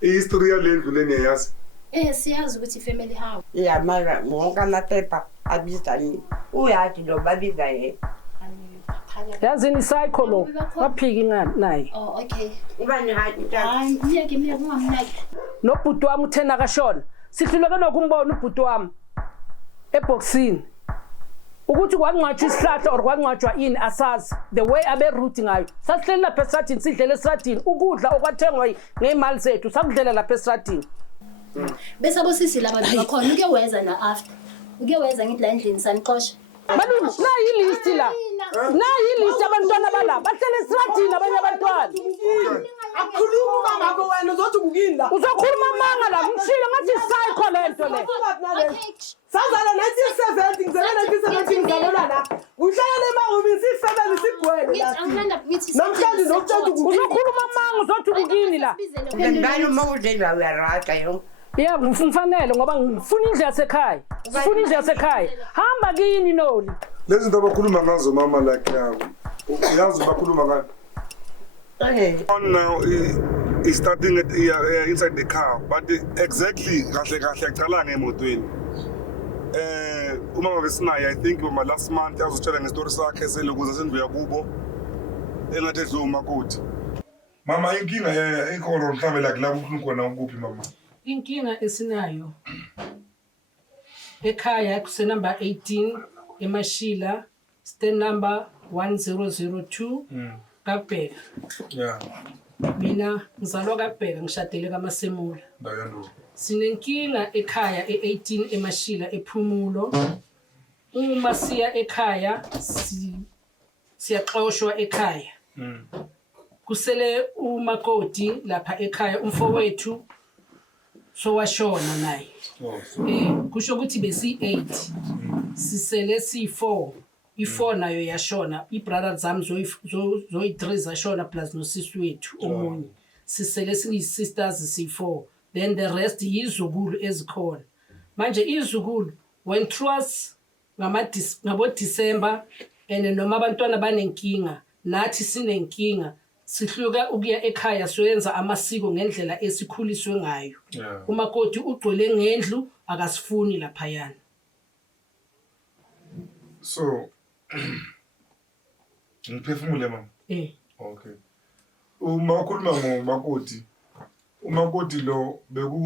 History yalendlu leniyazi. Siyazi ukuthi family how. Yeah, mara wonke amaphepha abizani. Uyathi lo babiza yena. Yazi ni cycle lo. Waphiki naye. Oh, okay. Ubani hathi Hayi, ngiyeke kungamnaki. Nobhuti wami uthena kashona. Sihluleke nokumbona ubhuti wami eboxini. Ukuthi kwangcwatshwa isihlahla or kwangcwatshwa ini asazi the way abe route ngayo. Sasihleli lapha esratini sidlela esratini ukudla okwathengwa ngeimali zethu sakudlela lapha esratini. Bese abosisi laba bakhona uke weza na after. Uke weza ngithi la endlini sanixosha. Balungu nayi list la. Nayi list abantwana balapha bahlele esratini abanye abantwana. Akhuluma mama wena uzothi ukukini la. Uzokhuluma manga la ngishilo ngathi psycho lento le. Sazala 1970 ngizela 1970 ngizalelwa la. Uhlala emahubini sifebele sigwele la. Namhlanje nokuthatha uzokhuluma manga uzothi ukukini la. ngani uma udlela uyarata yo. Yeah, mfanele ngoba ngifuna indlela yasekhaya. Ngifuna indlela yasekhaya. Hamba kini noli. Lezi zinto abakhuluma ngazo mama like yawo. Uyazi bakhuluma ngani? On now is starting at inside the car, but exactly kahle yaqala ngemotweni. Uma ngabe sinaye I think my last month azotshela ngestory sakhe selokuza sendvuya kubo engathi edlu umakoti. Mama inkinga ikhona mhlambe like la ufuna khona ukuphi mama? Inkinga esinayo ekhaya kuse number 18 eMashila stand number 1002 kaBheka. Yeah. Mina ngizalwa kaBheka ngishadele kaMasemula. Ndayando. Sinenkinga ekhaya e18 eMashila ePhumulo. Uma siya ekhaya siyaxoshwa ekhaya. Kusele umakoti lapha ekhaya umfowethu so washona naye. Kusho ukuthi besi 8 sisele si4 i4 nayo yashona ibrother zami zoyi 3 zashona plus nosisi wethu omunye sisele sisters si4 then the rest yizukulu ezikhona manje izukulu when through us ngabo December and noma abantwana banenkinga nathi sinenkinga sihluka ukuya ekhaya soyenza amasiko ngendlela esikhuliswe ngayo. Umakoti ugcwele ngendlu akasifuni lapha yana. So ngiphefumule mama. Okay. Uma ukhuluma ngomakoti. Umakoti lo beku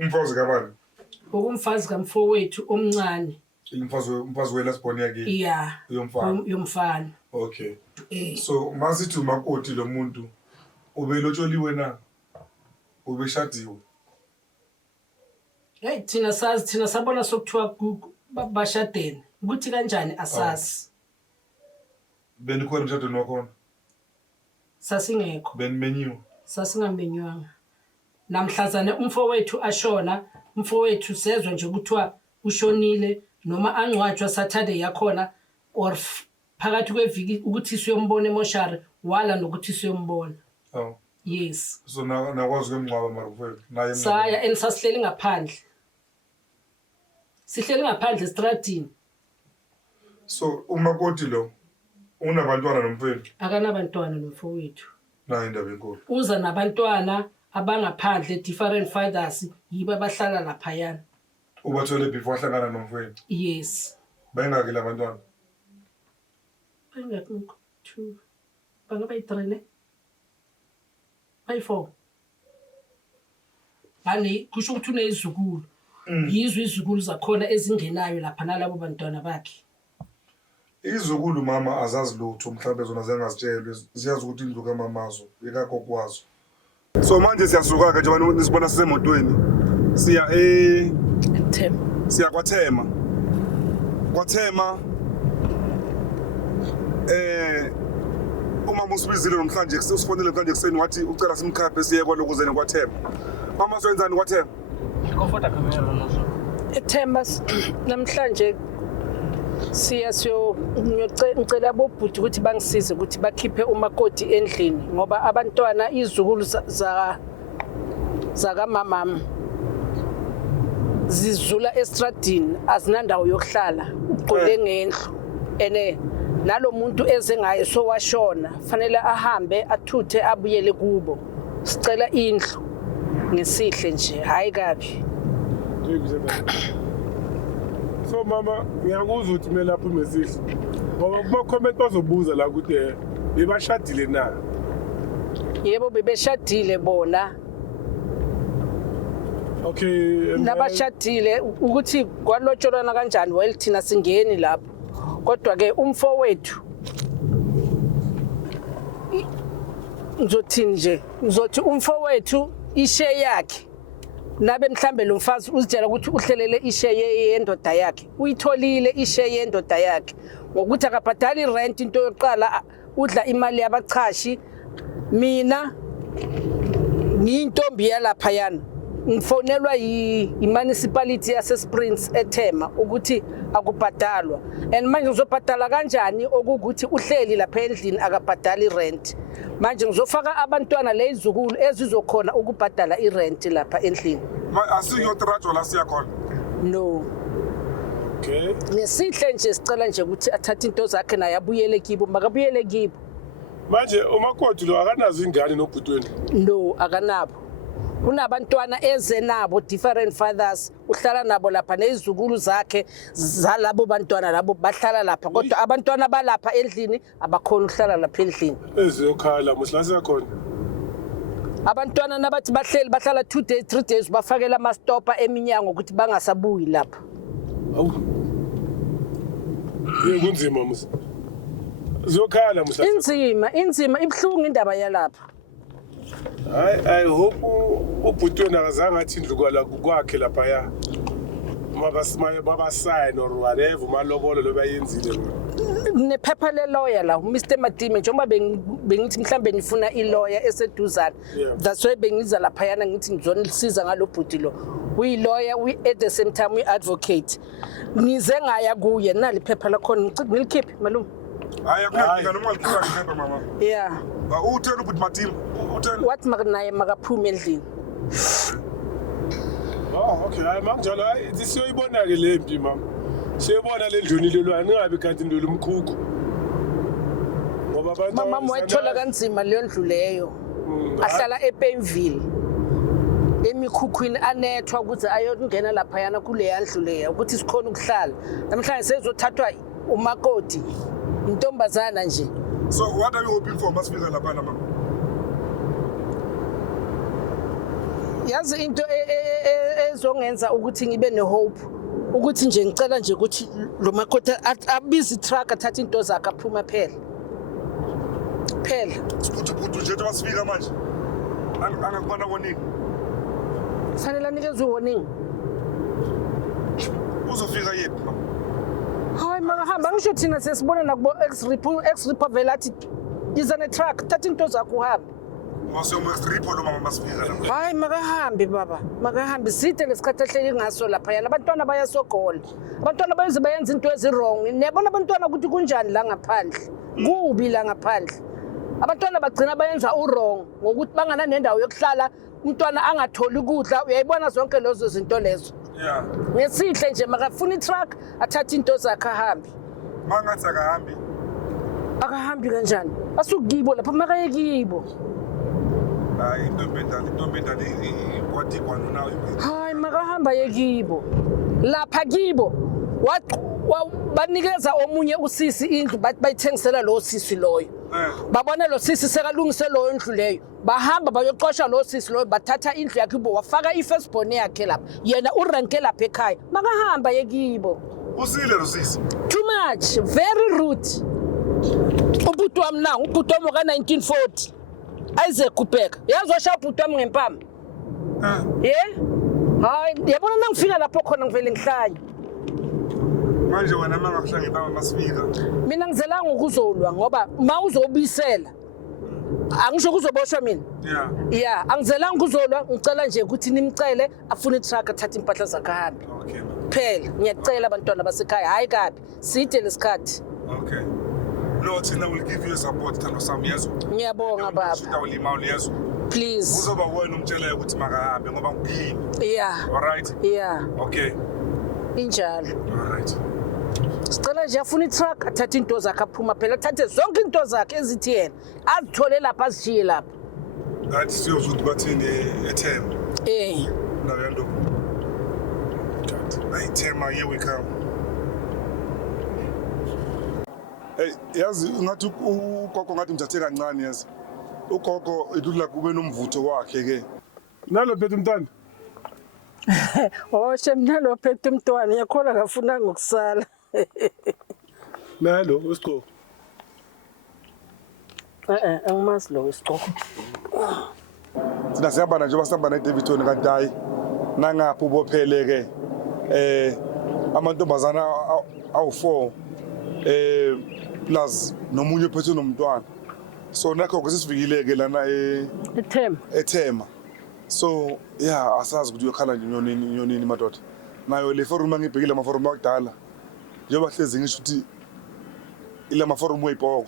umfazi kabani? Ukumfazi kamfowethu omncane. Umfazi welasiboni yake. Yeah. Yomfana. Okay. So masithi umakoti lo muntu ubelotsholiwe na? Ubeshadiwe. Hey thina sabona sokuthiwa bashadene. Ukuthi kanjani asazi. Benikhona umshado wakhona? Sasingekho. Benimenyiwe. Sasingamenywanga. Namhlazane umfowethu ashona, umfowethu sezwe nje ukuthiwa ushonile noma angcwatshwa Saturday yakhona or phakathi kweviki ukuthi siyombona emoshari wala nokuthi siyombona. Oh. Yes. So nakwazi kwemncwaba marufethu naye saya ensasihleli ngaphandle. Sihleli ngaphandle estradini. So umakoti lo unabantwana nomfowethu? Akanabantwana nomfowethu. Nayi indaba enkulu. Uza nabantwana abangaphandle different fathers yiba bahlala lapha yana. Ubathole before hlangana nomfowethu? Yes. Bayingaki labantwana? Bayingaki 2. Bangaba 3 ne? Bay 4. Bani kusho ukuthi unezizukulu. Yizwe izizukulu zakhona ezingenayo lapha nalabo bantwana bakhe. Izizukulu mama azazi lutho mhlawumbe zona zengazitshelwe ziyazi ukuthi indlu kaMamazo ekakho kwazo. So manje siyasuka ke njengoba nisibona sisemotweni siya eThema. Siya kwaThema. KwaThema umama usibizile namhlanje usifonele kanje kuseni wathi ucela simkhaphe siye kwalokuzene kwaThema. Mama soyenzani kwaThema? Ngikofota camera nazo. eThema namhlanje ngicela bobhuti ukuthi bangisize ukuthi bakhiphe umakoti endlini ngoba abantwana izukulu zakamama zizula estradini azinandawo yokuhlala ugcwele ngendlu ene nalomuntu ezengayo so washona fanele ahambe athuthe abuyele kubo sicela indlu ngesihle nje hayi kabi. So mama ngiyakuzwa ukuthi kumele aphume sihle ngoba kuma comment bazobuza la ukuthi bebashadile na. Yebo bebeshadile bona. Okay nabashadile ukuthi kwalotsholwana kanjani well thina singeni lapho kodwa ke umfowethu ngizothi umfowethu ishare yakhe nabe mhlambe lo mfazi uzitshela ukuthi uhlelele ishare yendoda yakhe uyitholile ishare yendoda yakhe ngokuthi akabhadali rent into yoqala udla imali yabachashi mina ngiyintombi yalapha yana ngifonelwa municipality yase Springs eThema ukuthi akubhadalwa and manje ngizobhadala kanjani okuthi uhleli lapha endlini akabhadali rent manje ngizofaka abantwana lezizukulu ezizokhona ukubhadala irent lapha endlini asiyotrajo la siyakhona no okay nesihle nje sicela nje ukuthi athathe into zakhe naye abuyele kibo makabuyele kibo manje umakoti lo akanazo ingane nobhutweni no akanabo kunabantwana ezenabo different fathers uhlala nabo lapha nezizukulu zakhe zalabo bantwana labo bahlala lapha kodwa abantwana balapha endlini abakhona uhlala lapha endlini eziyokhala muhlase yakhona abantwana nabathi bahleli bahlala 2 days 3 days bafakela ama stopper eminyango ukuthi bangasabuyi lapha awu kunzima musa ziyokhala muhlase inzima ibhlungu indaba yalapha I hope ubhutweni akazange athi indlu kwakhe lapha ya maba sign or whatever malobolo lo bayenzile nephepha le lawyer la Mr Madime njengoba bengithi mhlambe nifuna i lawyer eseduzana that's why bengiza lapha yana ngithi ngizonisiza ngalobhuti lo we lawyer we at the same time we advocate ngize ngaya kuye nali phepha lakhona ngilikhiphi malume hayi akunika noma likhipha mama yeah uthena ubhuti Madime uthena what naye makaphume endlini okay hayi manjalo hayi siyoyibona ke lempi mama siyebona le ndluni lelwane ingabe kanti indlu umkhukhu ngoba abantu mama wayithola kanzima leyo ndlu leyo ahlala ePainville emikhukhwini anethwa ukuthi ayongena lapha yana kule yandlu leya ukuthi sikhona ukuhlala namhlanje sezothathwa umakoti intombazana nje. So what are you hoping for masifika lapha mama? Yazi into ezongenza ukuthi ngibe nehope ukuthi nje ngicela nje ukuthi lo makoti abizi truck athatha into zakhe aphuma phela siphuthu nje masifika manje angakubona warning fanele anikeze warning uzofika yephi mama? Hayi makahamba ngisho thina sesibona nakubo ex-repo vela athi yiza ne-truck thatha into zakho uhambe Masiyoma ex-repo lo mama masifika lapha. Hayi makahambe baba makahambe side lesikhathi ehleli ngaso lapha yana abantwana bayasogola abantwana bayize bayenza into ezirong niyabona abantwana ukuthi kunjani la ngaphandle kubi la ngaphandle abantwana bagcina bayenza urong ngokuthi bangana nendawo yokuhlala umntwana angatholi ukudla uyayibona zonke lezo zinto lezo. Yeah. Ngesihle nje makafuna i-truck athatha into zakhe ahambe. Mangathi akahambi. Akahambi kanjani? Asukibo lapha makayekibo. Hayi intombendala ikwathi kwanona uyithi. Hayi makahamba yekibo. Lapha kibo banikeza omunye usisi indlu bathi bayithengisela lo sisi loyo. Babona lo sisi sekalungise lo indlu leyo. Bahamba bayoqosha lo sisi loyo bathatha indlu yakhe bo wafaka i-firstborn yakhe lapha. Yena urenke lapha ekhaya. Makahamba yekibo. Usile lo sisi. Too much, very rude. Ubhuti wami na, ubhuti wami ka 1940. Isaac Kubheka. Yazi washa ubhuti wami ngempama. Hayi, yabona nangifika lapho khona ngivele ngihlanye. Manje wena mangakuhlanga ngempama masifika. Mina ngizelanga ukuzolwa ngoba mawuzobisela angisho kuzoboshwa mina. Yeah, angizelanga ukuzolwa ngicela nje ukuthi nimcele afune i-truck athathe impahla zakhe ahambe. Okay. Phela ngiyacela abantwana basekhaya hayi kabi side lesikhathi. Okay. Lord, I will give you support thando sami yezo. Ngiyabonga baba. Utawulimali yezo. Please. Uzoba wena umtshela ukuthi makahambe ngoba ngiyini. Yeah. All right? Yeah. Okay. Injalo. All right. Sicela nje afuna i-truck athathe into zakhe aphuma phela athathe zonke into zakhe ezithi yena azithole lapha azishiye lapha. Ngathi siyozuthi bathini eThemba. Now you I tell my here we come. Hey, yazi ngathi ugogo ngathi mthathe kancane yazi. Ugogo idudla kube nomvutho wakhe ke. Nalo phethe umntwana. Oh, shemna lo phethe umntwana yakhola ngafuna ngokusala. Nalo usiqoko. Angimazi lo isiqoko. Sina siyabana nje basihamba na Davidton kanti hayi nangapha ubophele ke amantombazana awu4 plus nomunye phethe nomntwana so nakho kusisifikile ke lana eThema so yeah asazi ukuthi uyokhala nje inyonini madoda nayo le forum ngibhekile ama forum akudala njengoba hlezi ngisho ukuthi ile ama forum weyipoko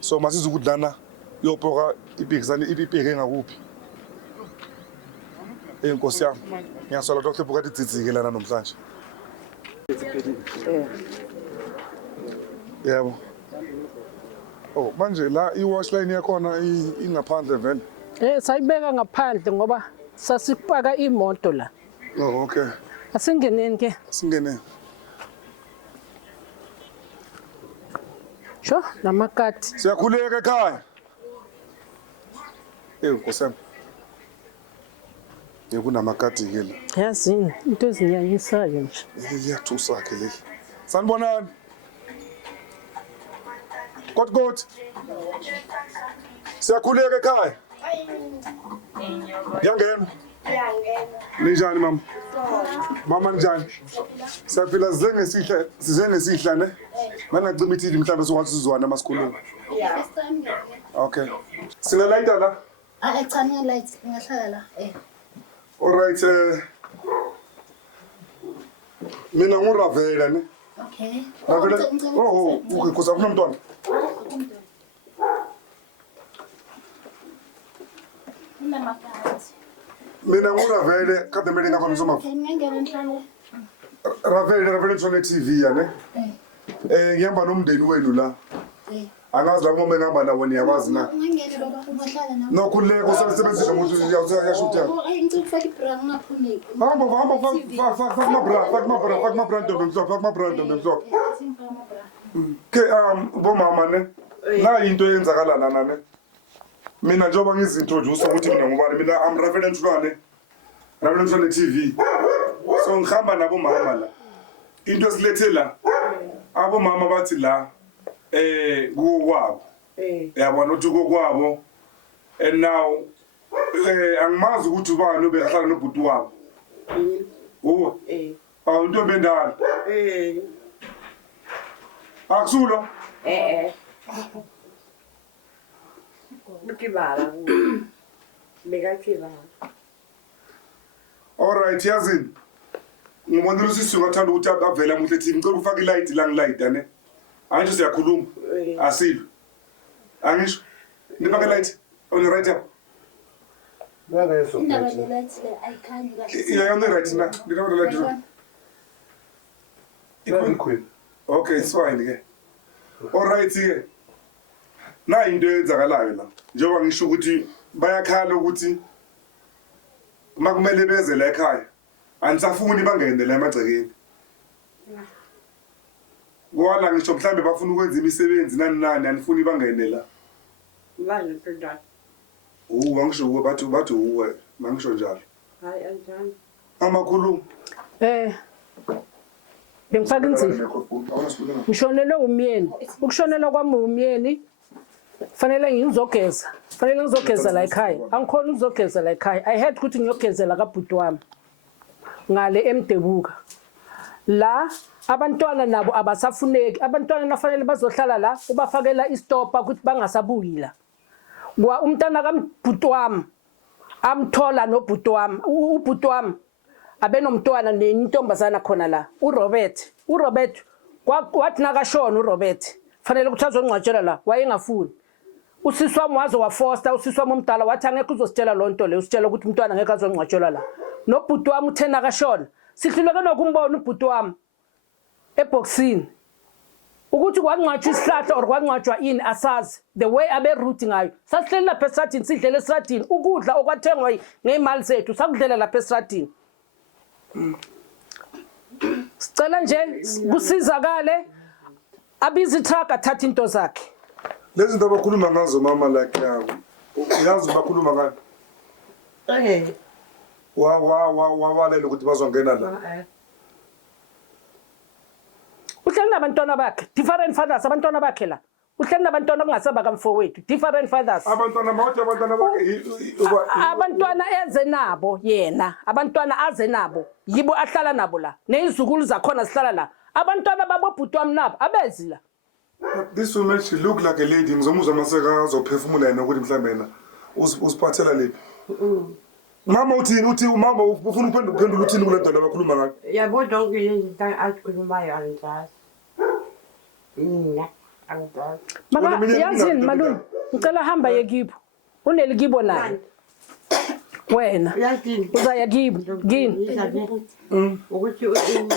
so masiza ukudlana yopoka ibhekisana ibibheke ngakuphi Nkosi yami ngiyasola Dr. Bukati Dzizike lana namhlanje yebo oh manje la iwash line yakhona ingaphandle vele sayibeka ngaphandle ngoba sasipaka imoto la oh okay asingeneni ke singene sho namakati siyakhuleka ekhaya Nkosi yami kunamakati ke la yazini into ezinyanyisayo nje iyathusa ke leli sanibonani kodwa siyakhuleka ekhaya yangena ninjani mama mama njani siyaphila sizengesihla ne manacima ithi mhlambe songathi sizwana masikhuluma okay singalayita la Cha ngiyalight ngiyahlala la all right mina nguravela ne okay oh okay kusafuna umntwana mina nguravele kade mina ngafana soma ngingena enhlalo Ravele tshone TV ya ne ngihamba nomndeni wenu la angazi la ngome ngihamba nawo niyabazi na ngingene baba ungahlala nawe nokhuleko usebenzisa umuntu uyashuta hayi ngicela ufake ibra ngaphumi hamba fak ma brand domso ke bomama ne la into eyenzakala lana ne mina njengoba ngizintroduce ukuthi mina ngubani mina am Ravele tshone TV so ngihamba nabo mama la into esilethe la abo mama bathi la kukwabo yabona ukuthi kokwabo and now angimazi ukuthi ubani obehlala nobhuti wabo into bendala akusulo Mkibala. Megakibala. all right yazini ngibonile usisi ngathanda ukuthi avela muhle ethi ngicela ufake ilight la ngilight ne angisho siyakhuluma asilo angisho nifake light on the right up indaba le light le ayikhanyi kahle yeah on the right na nifake light okay it's fine ke all right ke na into eyenzakalayo la njengoba ngisho ukuthi bayakhala ukuthi makumele beze la ekhaya anisafuni bangene la emagcekeni wala ngisho mhlambe bafuna ukwenza imisebenzi nani anifuni bangene la Vale, perdón. wangisho bathi uwe mangisho njalo Hayi anjani. amakhulu bengifaka inzima ngishonele umyeni ukushonela kwami umyeni fanele ngizogeza la ekhaya angikhona ukuzogeza la ekhaya I had ukuthi ngiyogezela kabhuti wami ngale emdebuka la abantwana nabo abasafuneki abantwana nafanele bazohlala la ubafakela istopa ukuthi bangasabuyi la kwa umntana kabhuti wami amthola nobhuti wami ubhuti wami abenomntwana nentombazana khona la uRobert wathi nakashona uRobert fanele ukuthi azongcwatshela la wayengafuni usisi wami wazo wafoster usisi wami omdala wathi angeke uzositshela lonto le usitshela ukuthi umntwana ngeke azongcwatshela la nobhuti wami uthena kashona sihluleke nokumbona ubhuti wami eboxini ukuthi kwangcwatshwa isihlahla or kwangcwatshwa ini asazi the way abe route ngayo sasihleli lapha esitradini sidlela esitradini ukudla okwathengwa ngeimali zethu sakudlela lapha esitradini sicela nje kusizakale abizi truck athatha into zakhe lezi zinto abakhuluma ngazo mama like uyazi bakhuluma ngani wawalela ukuthi bazongena la uhleli nabantwana bakhe different fathers abantwana bakhe la uhleli nabantwana okungasaba kamfowethu different fathers abantwana mawuthi abantwana bakhe abantwana eze nabo yena abantwana aze nabo yibo ahlala nabo la nezizukulu zakhona sihlala la abantwana babobhuti wami nabo abezi la this woman she look like a lady ngizomuzwa maseka azophefumula yena ukuthi mhlambe yena usiphathela lephi mama uthi mama ufuna uphendula uthini kule nto abakhuluma ngayo yabo zonke izinto azikhulumayo angizazi mina angizazi maka yazini malume ngicela hamba yekibo unelikibo naye wena uzaya kibo gini ukuthi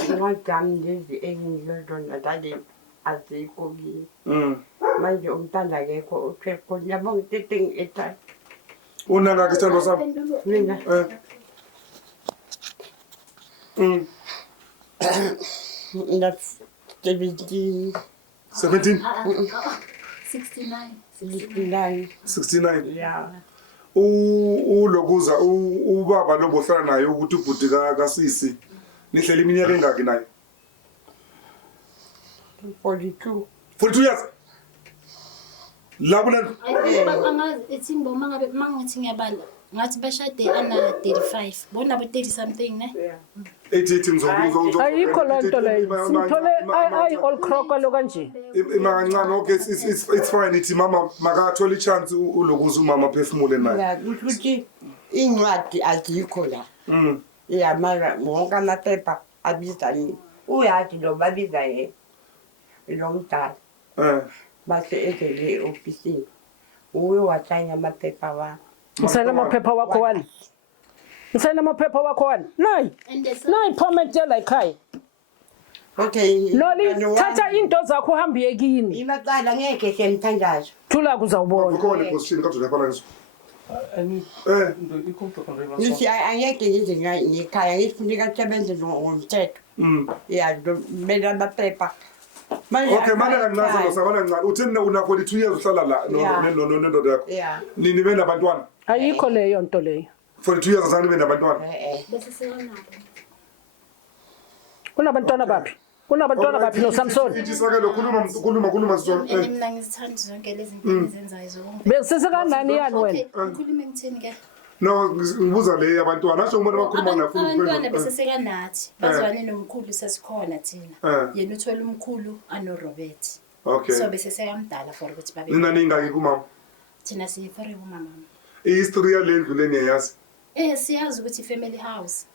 ingajami lezi engilodona dade azikho kimi manje umntana akekho uthekho yabo ngithethe ethatha unanga kisithando sami mina that's 17 69 yeah ulokuza ubaba lobohlala naye ukuthi ubhuti kasisi nihlela iminyaka engaki naye 42 years labona angazi ethimbo mangabe mangithi ngiyabala ngathi bashade ana 35 bona bo 30 something ne ethi ngizokuzwa ayikho lonto leyo simthole ay all crock lo kanje imakancane okay it's fine ithi mama makathola ichance ulokuza umama phefumule naye ukuthi incwadi azikho la yeah mara wonke amaphepha abizani uyathi lo babiza yena lo mdala base ekele ofisini uwe wathanya amaphepha wa ngisela amaphepha wakho wani ngisela amaphepha wakho wani nayi comment yela ekhaya okay loli thatha into zakho uhambe yekini imaqala ngeke semthandazo thula kuzawubona ukhona position kadlula phana ngizo ngithi angeke ngize ngikhaya ngifunika sebenze ngomthetho yeah bela amaphepha okay manje kancane sabana kancane uthini una 42 years uhlala la no yakho nini bena abantwana ayikho leyo nto leyo 42 years azani bena abantwana bese sekanabo unabantwana baphi unabantwana baphi no Samson ithi sakelo khuluma zonke mina ngizithanda zonke lezi zinto enzenzayo zonke besise kanani yani wena ukhuluma ngithini ke no ngibuza le abantwana asho umuntu abakhuluma nafuna abantwana bese sekanathi bazwane nomkhulu sesikhona thina yena uthola umkhulu ano Robert okay so bese sekamdala for ukuthi babe nina ningaki kumama thina siyifore umama ihistory yalendlu leniyazi siyazi ukuthi family house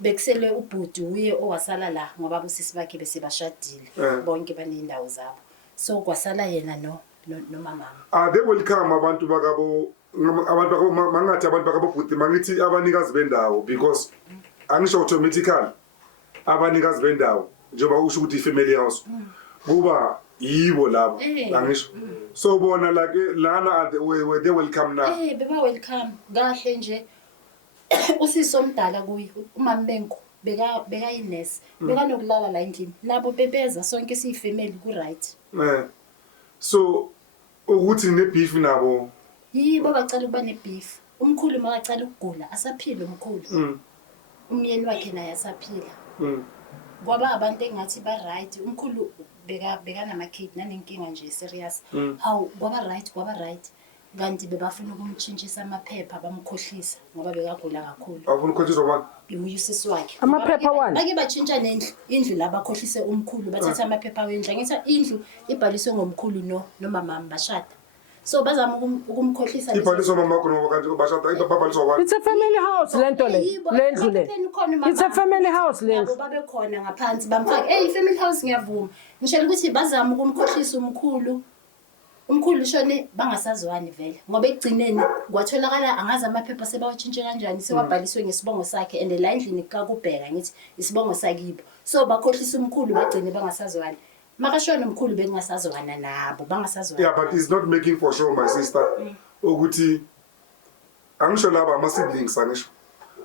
bekusele ubhuti uye owasala la ngoba bosisi bakhe bese bashadile bonke banendawo zabo so kwasala yena nomama they welcome abantu bakabo mangathi abantu bakabo bhuti mangithi abanikazi bendawo because angisho automatically abanikazi bendawo njengoba usho ukuthi family house kuba yibo labo angisho so bona like lana where they welcome now beba welcome kahle nje usiso omdala kuyi umama benko beka inesi beka nokulala la endlini nabo bebeza sonke siyifamily ku right so ukuthi ne beef nabo yibo bacela ukuba ne beef umkhulu makacela ukugula asaphila umkhulu umyeni wakhe naye asaphila kwaba abantu engathi ba right umkhulu beka nama kid nanenkinga nje serious hawu kwaba right kanti bebafuna ukumtshintshisa amaphepha bamkhohlisa ngoba bekagula kakhulu afuna ukukhohlisa abantu uyisisi wakhe amaphepha wani bake batshintsha indlu la bakhohlise umkhulu bathatha amaphepha wendlu ngithi indlu ibhaliswe ngomkhulu nomama bashada so bazama ukumkhohlisa ibhaliswa mama wakho ngoba kanti bashada babhaliswa abantu it's a family house lento lendlu le it's a family house lendlu babe khona ngaphansi bamfaka family house ngiyavuma ngishela ukuthi bazama ukumkhohlisa umkhulu ushone bangasazwani vele ngoba egcineni kwatholakala angazi amaphepha sebawatshintshe kanjani sewabhaliswe ngesibongo sakhe and la endlini kakubheka ngithi isibongo sakibo so bakhohlisa umkhulu bagcine bangasazwani makashona umkhulu bengasazwana nabo bangasazwana. Yeah, but it's not making for sure, my sister. Ukuthi angisho laba ama siblings angisho.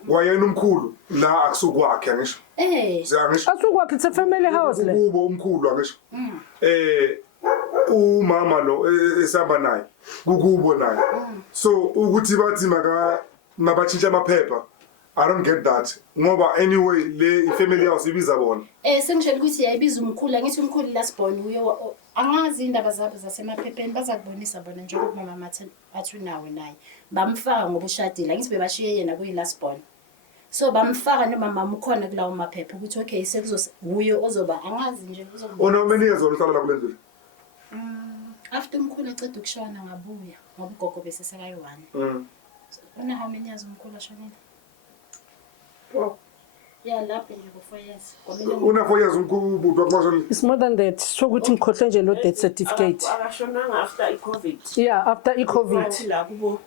Wayena umkhulu la akusukwakhe angisho. Angisho. Asukwakhe it's a family house le. Kubo umkhulu angisho. Umama lo esamba naye kukubo naye. So ukuthi bathi mabatshintsha amaphepha. I don't get that. Ngoba anyway le family house ibiza bona. Sengishela ukuthi yayibiza umkhulu angithi umkhulu la sibone uyo angazi indaba zabo zasemaphepheni bazakubonisa bona njengoba mama athi nawe naye bamfaka ngoba ushadile angithi bebashiye yena kuyilasbone so bamfaka noma mama ukhona kulawo maphepha ukuthi okay sekuzobuyo ozoba angazi nje uzoba Ona many years ohlala la kulendlu after umkhulu eceda ukushona ngabuya ngoba ugogo bese sekayi1 Una how many years umkhulu ashonile Yeah, lapha nje ku 4 years. Una 4 years umkhulu wakho. It's more than that. So ukuthi ngikhohle nje no death certificate. Akashonanga after i-COVID. Yeah, after i-COVID. La kubo.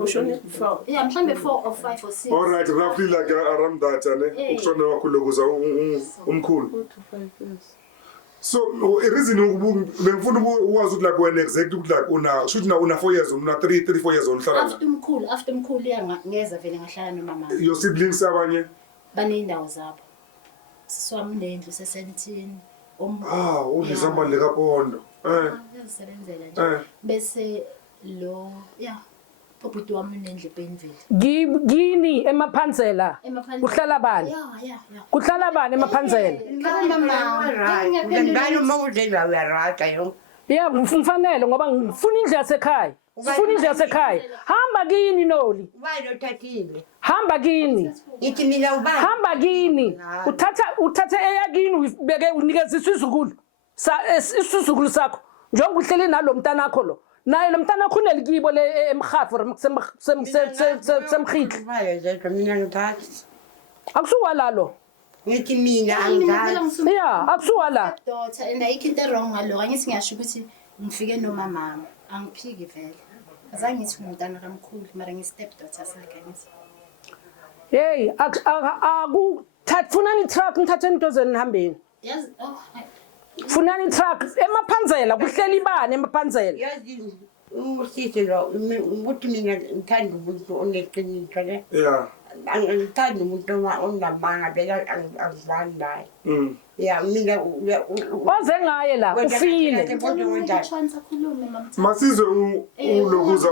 Ushone before. Yeah, mhlambe 4 or 5 or 6. All right, roughly like around that ne. Ukushona wakho lokuza umkhulu. 4 to 5 years. So the reason bengifuna ukwazi ukuthi like when exact ukuthi like una should una 4 years una 3-4 years onhlala. After umkhulu ngeza vele ngahlala nomama. Your siblings abanye baneyindawo zabo. Siswami nendlu sesentini. Ulizamba lekapondo. Uyasebenzela nje. Bese lo Poputi wami nendlu Benville. Gini emaphanzela. Kuhlala bani? Yeah. Kuhlala bani emaphanzela? Ngani mawudlela uyarata yo. Yeah, mfanele ngoba ngifuna indlu yasekhaya. Sifuna indlu yasekhaya. Hamba kini Noli. Why uthathile? Hamba kini. Ithi mina ubani? Hamba kini. Uthatha eyakini ubeke unikeza isizukulu. Isizukulu sakho. Njengoba uhleli nalo mntana wakho lo. Naye lo mntana wakho unelikibo le emkhafo semkhitli. Mina ngithathi. Akusuwa lalo. Ngithi mina angizazi. Yeah, akusuwa la. Daughter and ayikho into wrong ngalo. Angithi ngiyasho ukuthi ngifike nomama. Angiphiki vele. Azange ngithi umntana kamkhulu mara ngi-step daughter sakhe ngithi. Hey, funani truck ngithathe into zenihambeni. Yes, Funani truck emaphanzela kuhleli bani emaphanzela. Yazi usisi lo ukuthi mina ngithanda umuntu oneqiniso le. Yeah. Angithanda umuntu onamanga bela angizani naye. Yeah, mina Waze ngaye la ufile. Masizwe ulokuza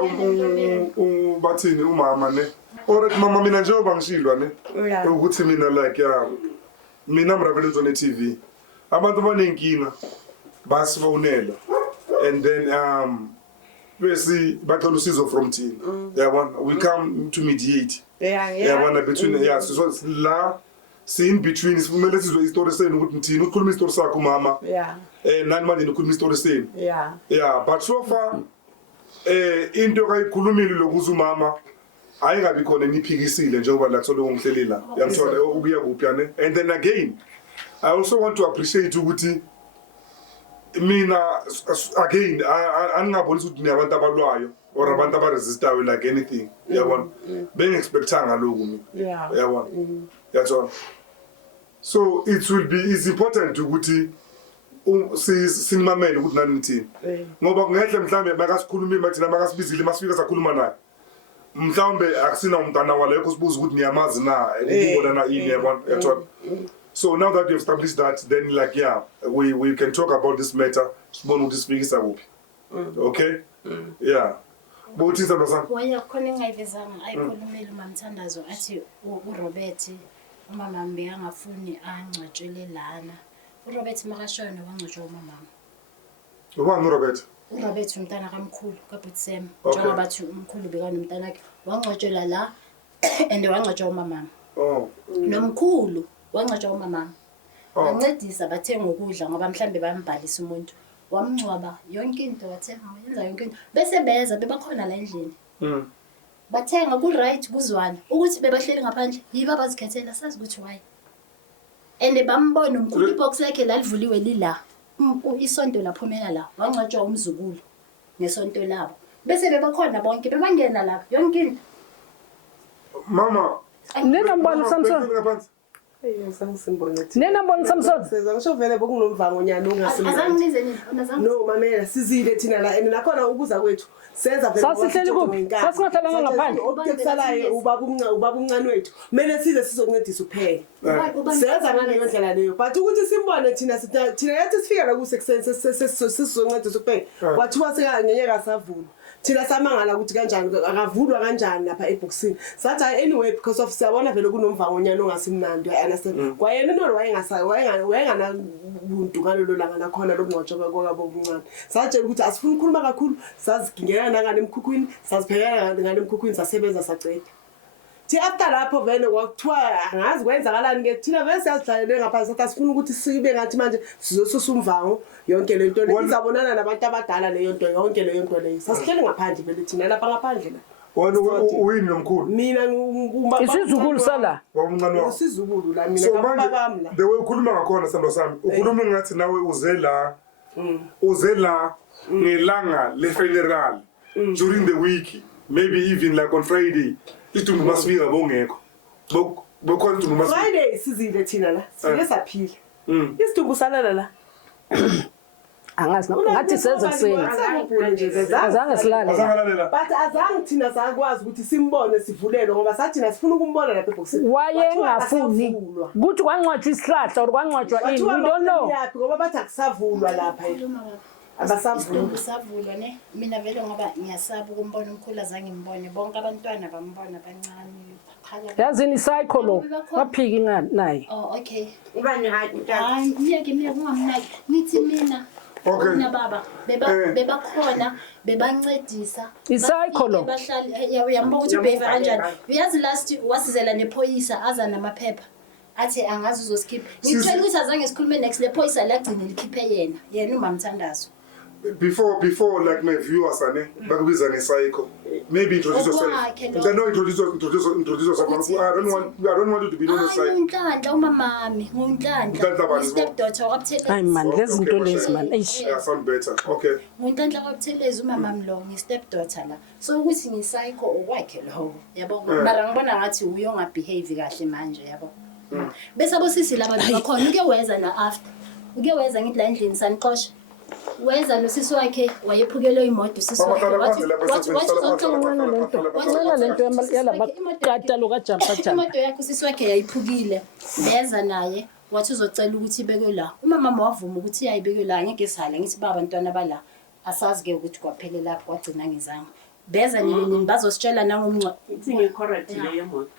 bathini umama ne. Alright mama mina njengoba ngishilwa ne. Ukuthi mina like mina mravelezo ne TV. Abantu banenkinga basifonela and then bese bacela usizo from team. We come to mediate. Between so la in between kumele sizwe istory senu ukuthi mthini ukhuluma istory sakho mama. Nani manje ukhuluma istory senu. But so far into kayikhulumile lokuza umama ayingabi khona niphikisile njengoba la kusolo ngihlelela yangithola ubuya kuphi yane. And then again I also want to appreciate ukuthi mina again angingabonisi ukuthi niyabantu abalwayo or abantu abaresistayo like anything yabona bengexpectanga lokho mina yabona yathola. So it's important ukuthi sinimamele ukuthi nani nithini ngoba ngehle mhlambe makasikhuluma mathina makasibizile masifika sakhuluma naye mhlambe akusina umntana walekho sibuza ukuthi niyamazi na ukubona na ini yabona yathola. So now that you've established that, then like we can talk about this matter. Okay? But it's a waya khona engayivezanga ayikhulumela uMamthandazo athi uRobert umama mbe angafuni angcwatshele lana. uRobert makashona wangcwatshwa umama. Ubani uRobert? uRobert umntana kamkhulu kaButsem. Njengoba bathi umkhulu bekanomntana wakhe wangcwatshela la and wangcwatshwa umama. Nomkhulu wangcwatshwa umama. Bancedisa bathenga ukudla ngoba mhlambe bambhalisa umuntu. Wamncwaba yonke into wathenga yenza yonke into bese beza bebakhona la endlini. Bathenga ku right kuzwana ukuthi bebahleli ngaphandle yiba abazikhethela sazi ukuthi why. And bambona umkhulu ibox yakhe la livuliwe lila. Isonto laphumela la wangcwatshwa umzukulu nesonto labo. Bese bebakhona bonke bebangena lapha yonke into. Mama Nena mbona Samson. Nena mbona Samson? Ngisho vele bokunomvango nyana ungasimama. Azanginize nini? Azangi. No mamela sizile thina la and nakhona ukuza kwethu senza vele Sasihleli kuphi? Sasingahlala ngaphandle. Okukusalayo ubaba uncane wethu. Kumele size sizoncedisa ukupheka. Senza ngaleyo ndlela leyo. But ukuthi simbone thina yathi sifika la kusekuseni sizoncedisa ukupheka. Kwathiwa sekangenyeka savula. Thina samangala ukuthi kanjani akavulwa kanjani lapha eboxini. Sathi anyway because of siyabona vele kunomvango nyana ongasimnandi understand. Kwayena nolo wayengana buntu ngalolu langa nakhona lokungcotshwa kwabo okuncane. Satshela ukuthi asifuni ukukhuluma kakhulu, sazigingela nangane emkhukhwini, saziphekela ngane emkhukhwini sasebenza saceda. Thi after lapho vele kwakuthiwa angazi kwenzakalani ke thina vele siyazidlalela ngaphansi sathi asifuni ukuthi sibe ngathi manje sizosusa umvango yonke lento le izabonana nabantu abadala leyo nto yonke leyo nto leyo. Sasihleli ngaphandle vele thina lapha ngaphandle la. Wena uyini nomkhulu? Mina Isizukulu sala. Wamncane wakho. Isizukulu la mina So kababa manje la. the way ukhuluma ngakhona sando sami ukhuluma ngathi nawe uze la ngelanga le-funeral during the week, maybe even like on Friday itumbu masifika bongekho bokhona itumbu masifika Friday sizile thina la sike saphila. Isitumbu salala la. Angazi ngathi senze kuseni. Azange silale. azangalalela But azange thina sakwazi ukuthi simbone sivulelwe ngoba sathi na sifuna ukumbona lapha eboxini. Wayengafuni ukuthi kwangcwatshwa isihlahla or kwangcwatshwa ini, we don't know. Yaphi ngoba bathi akusavulwa lapha. Abasavulwa. Savulwa ne. Mina vele ngoba ngiyasaba ukumbona umkhulu azange ngimbone. Bonke abantwana bambona abancane. Yazini cycle lo. Waphiki naye. Oh okay. Ubani hathi Hayi mina kungamnaki. Nithi mina okay na baba bebakhona bebancedisa Icycle lo. bahlali uyambona ukuthi behave kanjani. Uyazi last wasizela nephoyisa aza namaphepha athi angazi uzoskip. Ngicela ukuthi azange sikhulume next lephoyisa lagcina likhiphe yena uMamthandazo. Before like my viewers bakubiza nge-psycho, maybe introduce yourself. Introduce yourself. I don't want you to be known as psycho. Ngunhlanhla umamami, ngunhlanhla. Stepdaughter wabuThelezi. Hayi man, lezi zinto lezi man. Yeah, sound better. Okay. Ngunhlanhla wabuThelezi umamami lo ngi-stepdaughter la. So ukuthi ngi-psycho okwakhe lo. Yabona mara ngibona ngathi uyonga behave kahle manje yabo. Bese abosisi laba bakhona uke weza na after. Uke weza ngithi la endlini sanixosha. Weza nosisi wakhe wayephukelwe imoto sisi wakhe wathi Wacela lento yalabaqata lo kaJampa. imoto yakhe sisi wakhe yayiphukile beza naye wathi uzocela ukuthi ibekwe la umama wavuma ukuthi yayibekwe la ngeke sihala ngithi baba abantwana bala asazi ke ukuthi kwaphele lapho kwagcina ngizange beza nini bazositshela nangomncwa ithi ngecorrect leyo moto.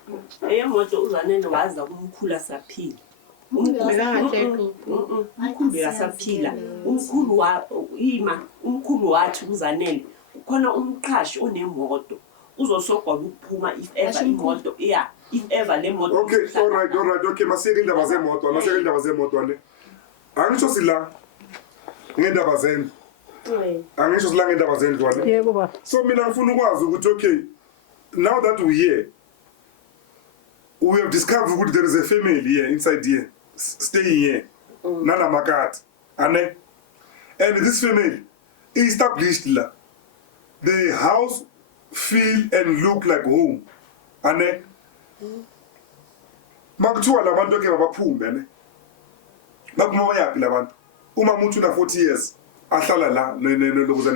Leyo moto uzanendo waza kumkhulu saphila. Umkhulu yasaphila. Umkhulu wathi uzanele khona umqhashi onemoto uzosogwala ukuphuma if ever imoto if ever le moto. Okay, all right. Okay, masike indaba zemoto ne. Angisho sila ngendaba zenu. Angisho sila ngendaba zenu dwane. Yebo baba. So mina ngifuna ukwazi ukuthi okay, now that we here, we have discovered that there is a family here inside here, staying here. Nana Makat. And this family established la. The house feel and look like home. And makuthiwa labantu ke babaphume ne. Baphuma bayaphi labantu? Uma umuntu una 40 years ahlala la lokuza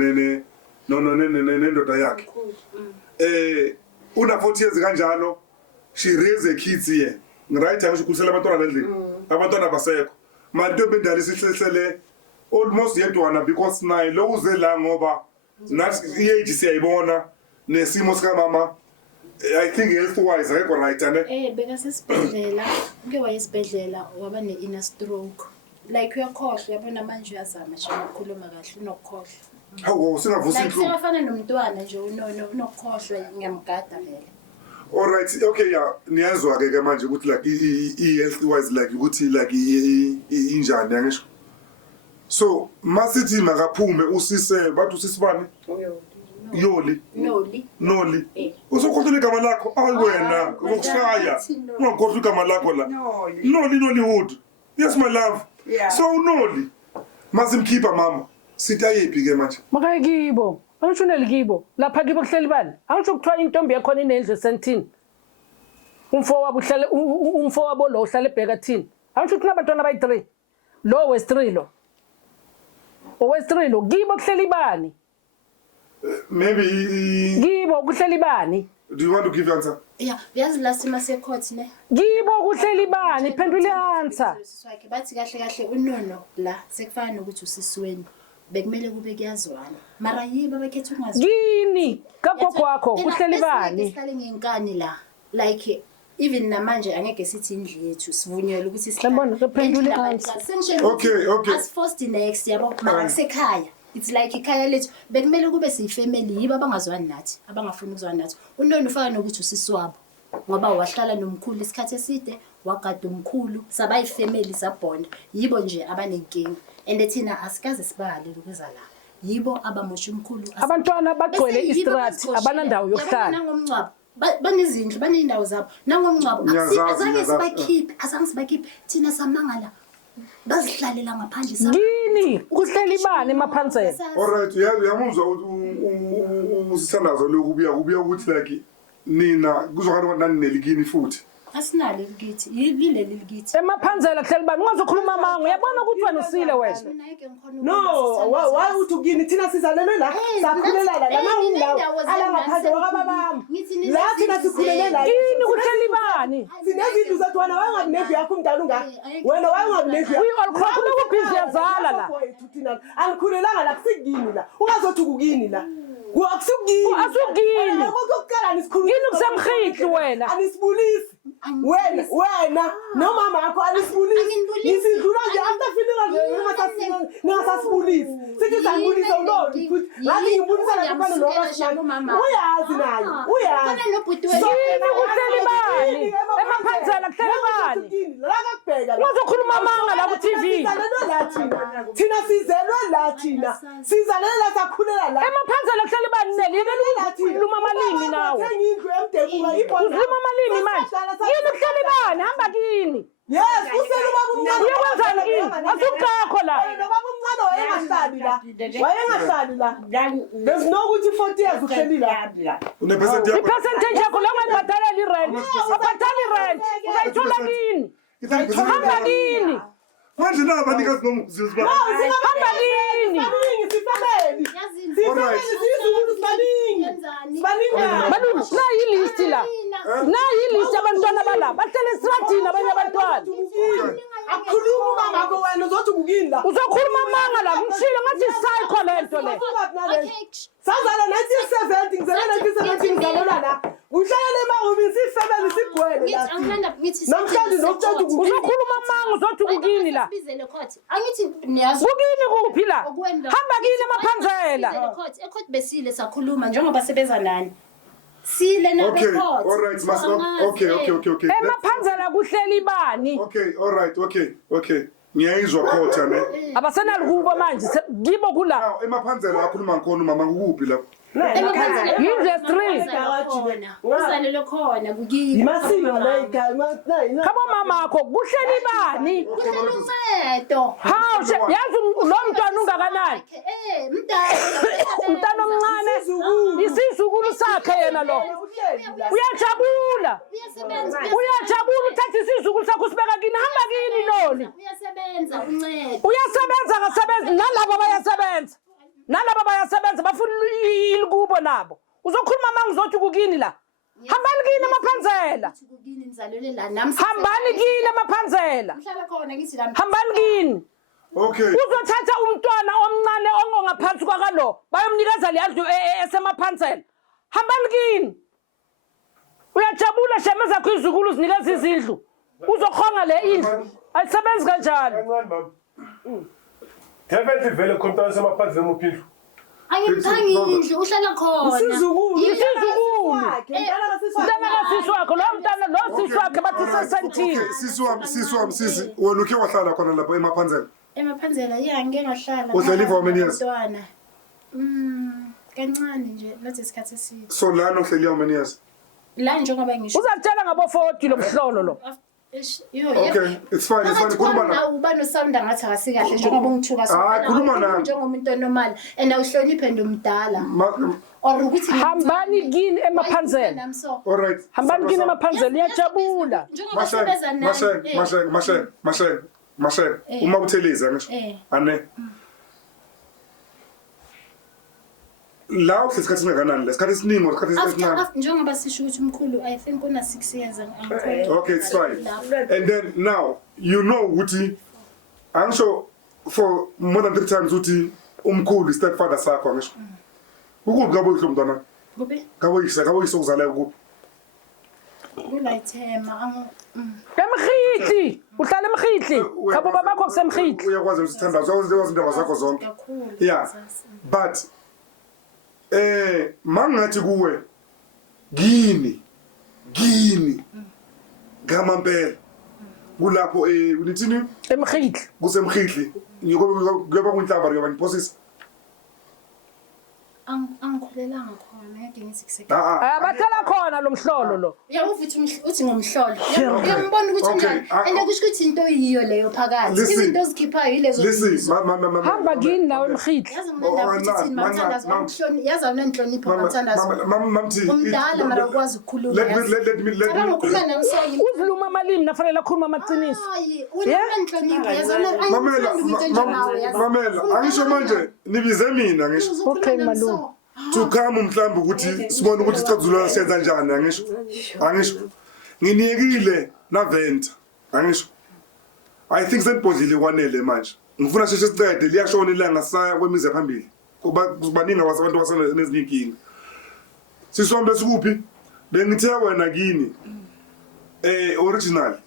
nendoda yakhe. Una 40 years kanjalo she raise a kids here. Right time ukukhusela abantwana lendlini. Abantwana basekho. Manje bendali sihlele almost yedwana because naye lo uze la ngoba nathi iage siyayibona nesimo sika mama. I think health wise akekho right ane. Beka sesibhedlela uke wayesibhedlela waba ne-inner stroke. Like uyakhohlwa yabona manje uyazama nje ukukhuluma kahle unokukhohlwa. Hawu singavusi Like inhlungu. siyafana nomntwana nje unokukhohlwa ngiyamgada vele. All right, okay, yeah. Niyazwa ke manje ukuthi like health wise like ukuthi like injani yangisho. So masithi makaphume usise bathi usisibani? Noli. Usukhohlwe igama lakho ayiwena ukushaya. Ungakhohlwa igama lakho la. Nollywood. Yes my love. Yeah. So Noli. Masimkhipha mama. Sithi ayephi ke manje? Makayikibo. Angishonele kibo. Lapha kibo kuhleli bani? Angisho kuthiwa intombi yakho inendlu esentini. umfo wabo lo uhlala ebheka thini angisho ukuthi nabantwana abayi3 lo wes3 lo owes3 lo kibo kuhleli bani maybe kibo kuhleli bani do you want to give your answer yeah uyazi la sima secourt ne kibo kuhleli bani phendula answer swakhe bathi kahle unono la sekufana nokuthi usisiweni bekumele kube kuyazwana mara yiba bakhetha ungazi yini kagogo wakho kuhleli bani sihlale ngenkani la like even namanje angeke sithi indlu yethu sivunyelwe ukuthi Sambona kuphendula answer okay as first next yabo mara kusekhaya it's like ikhaya lethu bekumele kube siyifamily yiba abangazwani nathi abangafuni ukuzwana nathi unono ufaka nokuthi usiswabo ngoba wahlala nomkhulu isikhathi eside wagada umkhulu sabayifamily sabonda yibo nje abanenkinga and thina asikaze sibale ukuza la yibo abamosha umkhulu abantwana bagcwele istraat abanandawo yokuhlala nangomncwabo banezindlu banendawo zabo nangomncwabo azange sibakhiphe thina samangala bazihlalela ngaphandle yini kuhleli bani emaphanzela alright uyamuzwa usithandazo lokubuya ukuthi like nina kuzokhala nani nelikini futhi asinalo likithi yileli likithi emaphanzela kuhleli bani ungazokhuluma mango uyabona ukuthi wena usile wena no why uthi ukini thina sizalelwe la sakhulela la nawundawo ala ngaphandle wakababami la thina sikhulela la yini kuhleli bani sinezindlu zethu wena wayengabi nevi yakho umdala unga wena wayengabi nevi uyikhona ukubhizi yazala la angikhulelanga la kusikini la ungazothi ukini la Kuaksugini. Asugini. Ukukala nisikhuluma. Yini kusemkhitli wena? Anisibulisi. Wena no mama akho anisibulisi. Nisidlula nje after feeling ningasasibulisi. Sithi sangibulisa uloli futhi. Ngathi ngibulisa la kubani lo mama. Uyazi naye. Uyazi. Kana nobhuti wena. Yini kuhleli bani? Emaphanzela kuhleli bani? La kakubheka. Uzokhuluma manga la ku TV. Thina sizelwe la thina. Sizalela sakhulela la. Emaphanzela kuhleli bani neli? Yini ukhuluma amalimi nawe? Ukhuluma amalimi manje. Yini kuhleli bani? Hamba kini. Yes, usele ubaba umncane. Yewenzani kini? Asukakho la. Ubaba umncane wayengahlali la. There's no ukuthi 40 years uhleli la. Une-percent yakho. I-percentage yakho la ungayibhadalela i-rent. Abhadala i-rent. Uzayithola kini. Hamba kini. Manje na abanikazi nomzilizi ba. Hamba kini. Baningi na yilist la. Na yilist abantwana bala. Bahlele estradini abanye abantwana. Akukhuluma mama ko wena uzothi ukini la. Uzokhuluma manga la. Ngishilo ngathi psycho lento le. Sazala 1970 ngizala 1970 ngizalelwa la. Uhlala emaHhovisi ifamily sigwele la. Namhlanje nokuthatha uzokhuluma manga uzothi ukini la. Angithi niyazi ukini kuphi la? Hamba kini emaphanzela. Ecourt besile sakhuluma njengoba sebeza nani. Sile na Okay, record. all right, okay. Emaphanzela kuhleli bani? Okay, all right, okay. Ngiyayizwa khotha ne. Abasenali kubo manje gibo kula. Now emaphanzela akhuluma ngkhona mama ukuphi la? Industry. Uzalelo khona kukini. Imasiko la igama. Khabo mama akho kuhleli bani? Uncedo. Hawu yazi lo mntwana ungakanani? Umntwana omncane isizukulu sakhe yena lo. Uyajabula. Uyajabula uthatha isizukulu sakho usibeka kini hamba kini loli. Uyasebenza uncedo. Uyasebenza akasebenzi nalabo bayasebenza. Nalabo bayasebenza bafuna ilikubo nabo. Uzokhuluma manje uzothi kukini la. Hambani kini emaphanzela. Kukini nizalele la namsi. Hambani kini emaphanzela. Mhlaba khona ngithi la. Hambani kini. Okay. Uzothatha umntwana omncane ongaphansi kwakalo bayomnikeza leyandlu esemaphanzela. Hambani kini. Uyajabula shema zakho izukulu zinikeza izindlu. Uzokhonga le indlu. Ayisebenzi kanjani? Kancane mama. Definitely vele khona semaphanzela umuphindlu. Angimthangi indlu uhlala khona. Isizukulu. Mntana kasisi wakho lo mntana lo sisi wakhe bathi sesentini. Sisi sisi wena ukhe wahlala khona lapha emaphanzela. Emaphanzela ngeke ngahlala. Uhleli for how many years? Kancane nje nathi isikhathi eside. So lana uhleli how many years? La njengoba ngisho. Uzakutshela ngabo 40 lo mhlolo lo. Okay, it's fine. Khuluma na. Uba no sound ngathi akasikahle njengoba ungithuka so. Khuluma na. Njengomuntu onormal and awuhloniphe ndomdala. or ukuthi hambani kini emaphanzela All right. hambani kini emaphanzela iyajabula Mashek. Uma utheleza ngisho. Ane. La usesikhathi singakanani lesikhathi esiningi lesikhathi esinani. Njengoba sisho ukuthi umkhulu I think una 6 years Okay, it's fine. And then now you know ukuthi angisho for more than 3 times ukuthi umkhulu stepfather sakho ngisho. Ukuphi kabo ihlo mntwana? Kuphi? Kabo yiso kuzala ukuphi? Kulayithema emkhitli uhlala emkhitli khabo babakho kusemkhitli uyakwazi usithanda uzokwazi indaba zakho zonke. Yeah. But mangathi kuwe gini ngamampela kulapho unithini emkhitli kusemkhitli ngoba kunhlamba ngoba ngiphosisa angikhulelanga khona ngeke ngithi abathala khona lo mhlolo lo uyavuthi uthi ngomhlolo uyambona ukuthi njani ende kusho ukuthi into yiyo leyo phakathi izinto ezikhiphayo yilezo hamba kini nawe emkhitli yazi awunenhlonipho mamthandazo umdala mara ukwazi ukukhuluma ukhuluma namsoyi uziluma amalimi nafanele akhuluma amaqiniso unenhlonipho yazi awunenhlonipho mamela angisho manje nibize mina ngisho okay malume to come mhlawumbe ukuthi sibone ukuthi sicazulwa senza njani angisho nginiyekile na vent angisho I think senibhodlile kwanele manje ngifuna sheshe sicede liyashona ilanga saya kwemize phambili kuba kubaningi abantu basana nezinkingi sisombe sikuphi bengithe wena kini original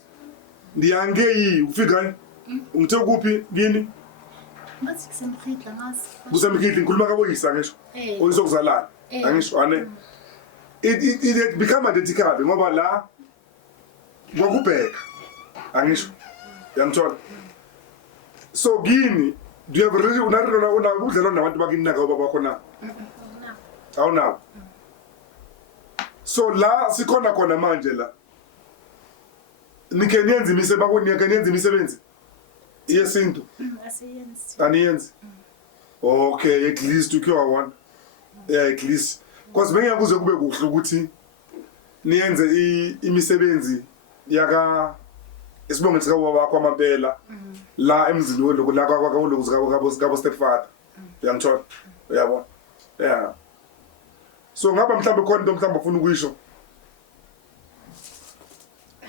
ndiyange ufika ngithe kuphi kini ngathi kusemkhitla ngazi kusemkhitli ngikhuluma kaboyisa ngisho oyizokuzalana angisho ane it become identical ngoba la kwakubheka angisho yangithola so kini do you have really unabudlelwano nabantu bakini naka baba khona awunawo so la sikhona khona manje la nikenyenza imisebenzi yesintu aniyenzi okay at least ukiwa one at least because bengiyakuze kube kuhle ukuthi niyenze imisebenzi yaka isibongo sika wakho amampela la emzini welo la kwakho kabo stepfather uyangithola uyabona yeah so ngaba mhlawumbe khona into mhlawumbe ufuna ukuyisho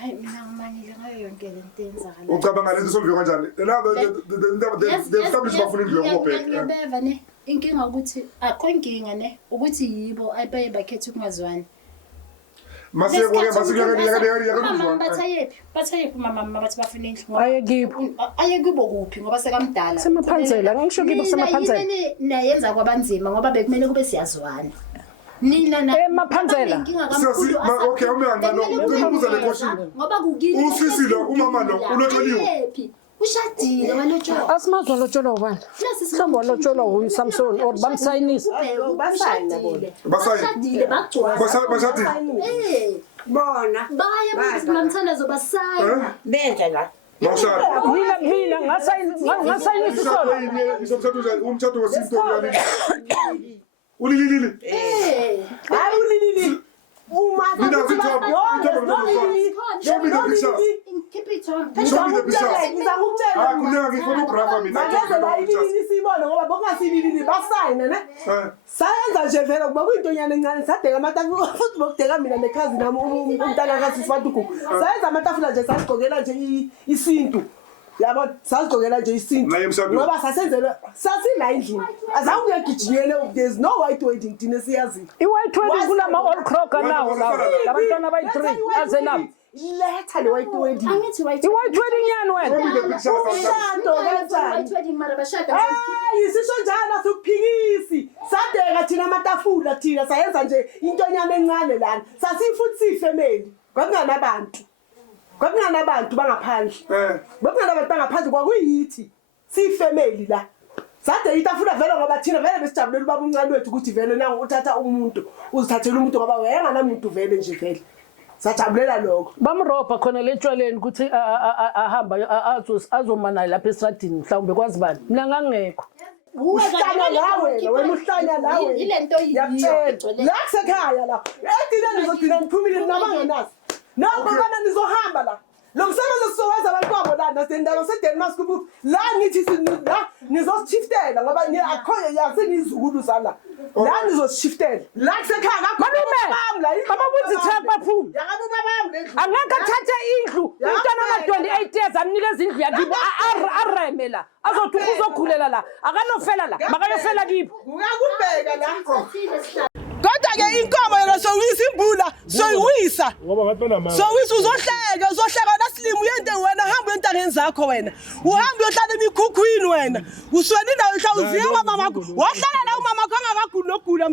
hayi mina ngimanyile ngayo yonke lento enzakala ucabanga lento solve kanjani the establish bafuna indlu yokubheka ngiyabeva ne inkinga ukuthi akho inkinga ne ukuthi yibo abaye bakhethe ukungazwani bathayephi mama bathi bafuna indlu ayekibo kuphi ngoba sekamdala semaphanzela ngisho kibo semaphanzela nayenza kwabanzima ngoba bekumele kube siyazwana nina na emaphanzela okay umyanga lo ngikubuza le question ngoba kukini usisi lo umama lo ulotsholiwe ushadile walotsholwa asimazwa lotsholwa ubani mhlawumbe walotsholwa uSamson or bamsayinisa bashadile bagcwala bashadile bona baya bathi mamthandazo basayina benza la mawushada mina ngasayinisa isolo umthatho wesinto ulilili hayi ulilili uma show me the picture keep it on kunyaka iphotographer mina Mageze la ilili sibona ngoba bongasibili basayina ne sayenza nje vele kuba kuyintonyana encane sadeka amatafula futhi bokudeka mina nekhazi nami umntana kaSifatuku sayenza amatafula nje sasigqokela nje isintu yabo sasigqokela nje isintu ngoba sasenzela sasila endlini azange uyagijinyele there's no white wedding thina siyazi i-white wedding kulama all crocker nawo labantwana bayi-3 azenabo letha le white wedding angithi i-white wedding yani wena yisisho njalo sikuphikisi sadeka thina amatafula thina sayenza nje intonyana encane lana sasifuthi sifemeli kwakunganabantu bangaphandle kwakunganabantu bangaphandle kwakuyithi sifemeli la sade itafula vele ngoba thina vele besijabulela ubaba uncane wethu ukuthi vele nangu uthatha umuntu uzithathela umuntu ngoba wayenganamuntu vele nje vele sajabulela lokho bamrobha khona letshwaleni ukuthi ahamba azomana lapha esradini mhlawumbe kwazi bani mina ngangekho uhlanya la wena uhlanya la wena ile nto yiyona la kusekhaya la edina nizogcina niphumile nabanganazi nabo kana nizohamba la lo msebenzi sizowenza abantwabo la nasendaba seDenmark kubu la ngithi la nizoshiftela ngoba akhoye yasenizukulu zala la nizoshiftela la kusekhaya malume baba buthi thapha phuma yakabuka bami angeke thathe indlu umntwana ama-28 years amnikeza indlu yakibo aremela azothi uzokhulela la akanofela la makayofela kibo uyakubheka la kodwa-ke inkomo yona soyisa imbula soyiwisa soyisa uzohleka nasilimu uyente wena hamba uyentangeni zakho wena uhambe uyohlala emikhukhwini wena uswena indawo uziye kwamamakho wahlala la umamakho angakaguli nogula